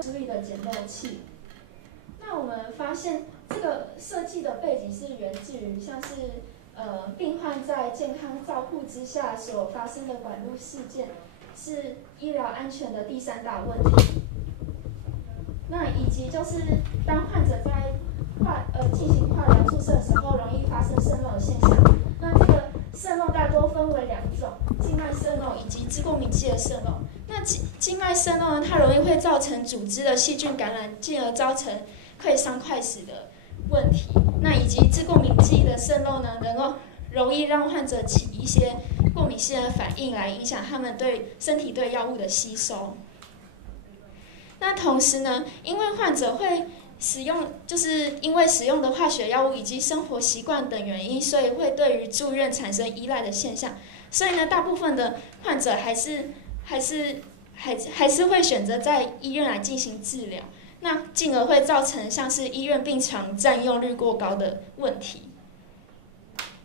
输液的减漏器。那我们发现这个设计的背景是源自于像是病患在健康照护之下所发生的管路事件，是医疗安全的第3大问题。那以及就是当患者在进行化疗注射的时候，容易发生渗漏的现象。那这个渗漏大多分为2种：静脉渗漏以及支过敏剂的渗漏。那静脉渗漏呢，它容易会造成组织的细菌感染，进而造成溃伤溃死的问题。那以及支过敏剂的渗漏呢，容易让患者起一些过敏性的反应，来影响他们对身体对药物的吸收。那同时呢，因为患者会就是因为使用的化学药物以及生活习惯等原因，所以会对于住院产生依赖的现象。所以呢，大部分的患者还是会选择在医院来进行治疗，那进而会造成像是医院病床占用率过高的问题。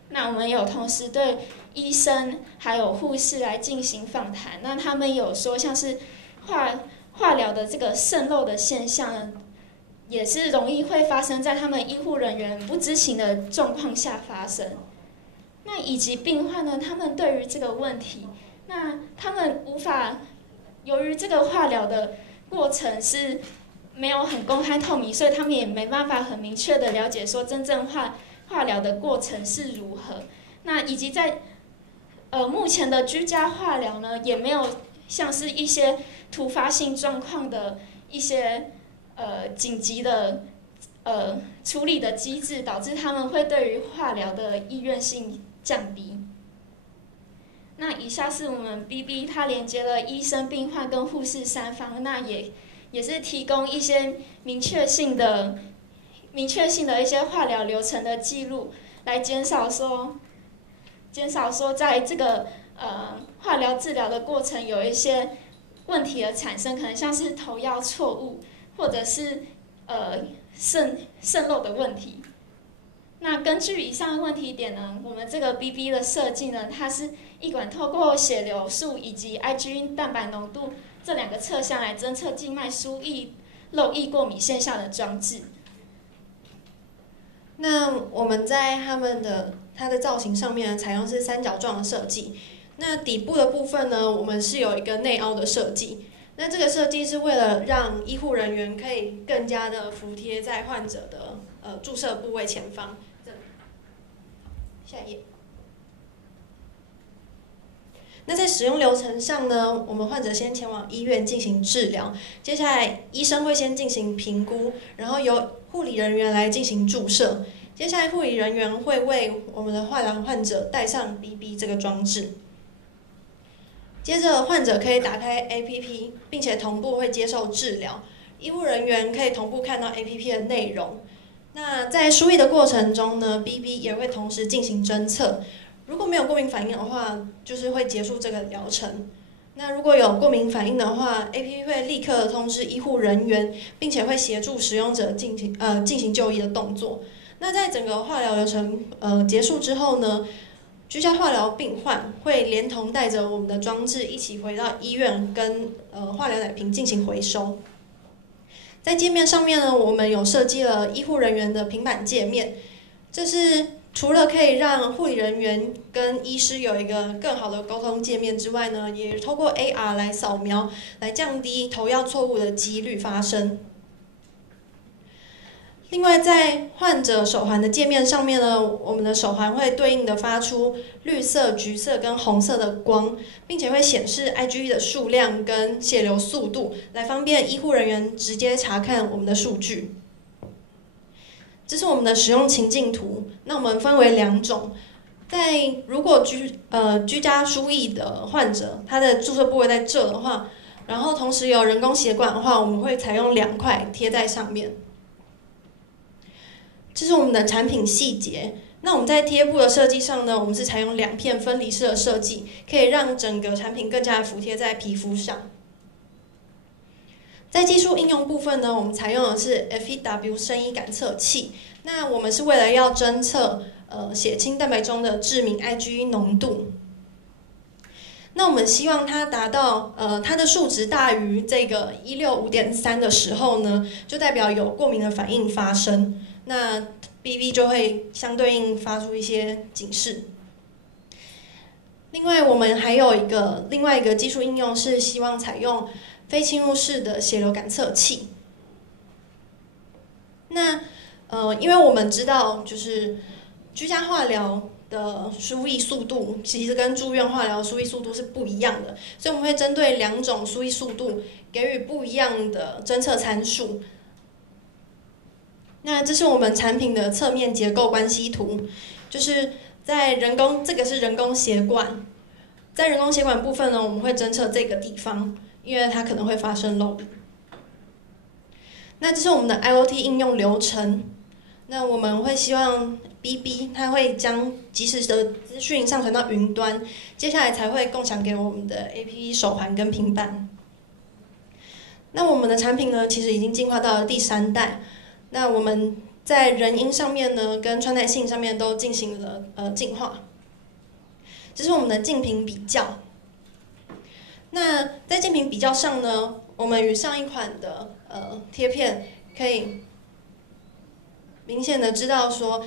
那我们有同时对医生还有护士来进行访谈，那他们有说像是化疗的这个渗漏的现象，也是容易会发生在他们医护人员不知情的状况下发生。那以及病患呢，他们对于这个问题，那他们由于这个化疗的过程是没有很公开透明，所以他们也没办法很明确的了解说真正化疗的过程是如何。那以及在目前的居家化疗呢，也没有像是一些突发性状况的一些紧急的处理的机制，导致他们会对于化疗的意愿性降低。那以下是我们 BB 它连接了医生、病患跟护士3方，那也是提供一些明确性的一些化疗流程的记录，来减少说在这个化疗治疗的过程有一些问题的产生，可能像是投药错误，或者是渗漏的问题。那根据以上的问题点呢，我们这个 BB 的设计呢，它是一管透过血流速以及 IgG 蛋白浓度这2个测项来侦测静脉输液漏液过敏现象的装置。那我们在它的造型上面采用是3角状的设计。那底部的部分呢，我们是有一个内凹的设计。那这个设计是为了让医护人员可以更加的服贴在患者的注射部位前方。下一页。那在使用流程上呢，我们患者先前往医院进行治疗，接下来医生会先进行评估，然后由护理人员来进行注射。接下来护理人员会为我们的化疗患者戴上 BB 这个装置。接着患者可以打开 APP， 并且同步会接受治疗。医护人员可以同步看到 APP 的内容。那在输液的过程中呢 ，BB 也会同时进行侦测。如果没有过敏反应的话，就是会结束这个疗程。那如果有过敏反应的话 ，APP 会立刻通知医护人员，并且会协助使用者进行就医的动作。那在整个化疗流程结束之后呢，居家化疗病患会连同带着我们的装置一起回到医院，跟化疗奶瓶进行回收。在界面上面呢，我们有设计了医护人员的平板界面，这是除了可以让护理人员跟医师有一个更好的沟通界面之外呢，也透过 AR 来扫描，来降低投药错误的几率发生。另外，在患者手环的界面上面呢，我们的手环会对应的发出绿色、橘色跟红色的光，并且会显示 IgE 的数量跟血流速度，来方便医护人员直接查看我们的数据。这是我们的使用情境图，那我们分为2种。如果居家输液的患者，他的注射部位在这的话，然后同时有人工血管的话，我们会采用2块贴在上面。这是我们的产品细节。那我们在贴布的设计上呢，我们是采用2片分离式的设计，可以让整个产品更加服贴在皮肤上。在技术应用部分呢，我们采用的是 FEW 生医感测器。那我们是为了要侦测血清蛋白中的致敏 IgE 浓度。那我们希望它达到它的数值大于这个165.3的时候呢，就代表有过敏的反应发生，那 BV 就会相对应发出一些警示。另外，我们还有另外一个技术应用是希望采用非侵入式的血流感测器。那因为我们知道，就是居家化疗的输液速度其实跟住院化疗输液速度是不一样的，所以我们会针对2种输液速度给予不一样的侦测参数。那这是我们产品的侧面结构关系图，就是在这个是人工血管，在人工血管部分呢，我们会侦测这个地方，因为它可能会发生漏雨。那这是我们的 IoT 应用流程。那我们会希望 BB 它会将即时的资讯上传到云端，接下来才会共享给我们的 APP 手环跟平板。那我们的产品呢，其实已经进化到了第3代。那我们在人因上面呢，跟穿戴性上面都进行了进化。这是我们的竞品比较。那在竞品比较上呢，我们与上一款的贴片可以明显的知道说，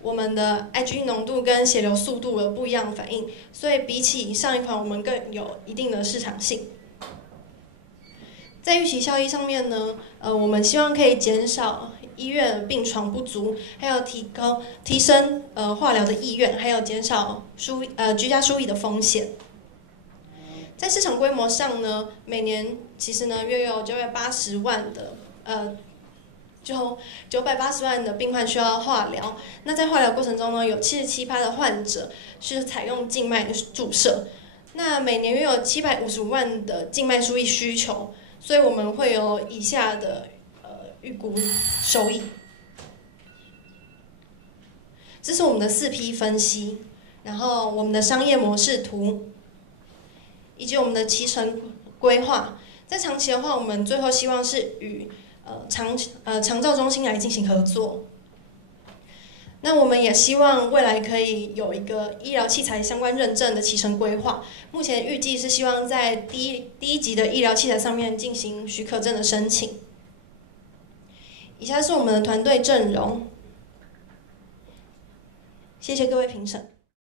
我们的 IgE 浓度跟血流速度有不一样的反应，所以比起上一款，我们更有一定的市场性。在预期效益上面呢，我们希望可以减少医院病床不足，还有提升化疗的意愿，还有减少居家输液的风险。在市场规模上呢，每年其实呢约有980万的980万的病患需要化疗。那在化疗过程中呢，有77%的患者是采用静脉注射。那每年约有755万的静脉输液需求，所以我们会有以下的预估收益。这是我们的4P 分析，然后我们的商业模式图，以及我们的期程规划。在长期的话，我们最后希望是与长照中心来进行合作。那我们也希望未来可以有一个医疗器材相关认证的期程规划。目前预计是希望在第一级的医疗器材上面进行许可证的申请。以下是我们的团队阵容，谢谢各位评审。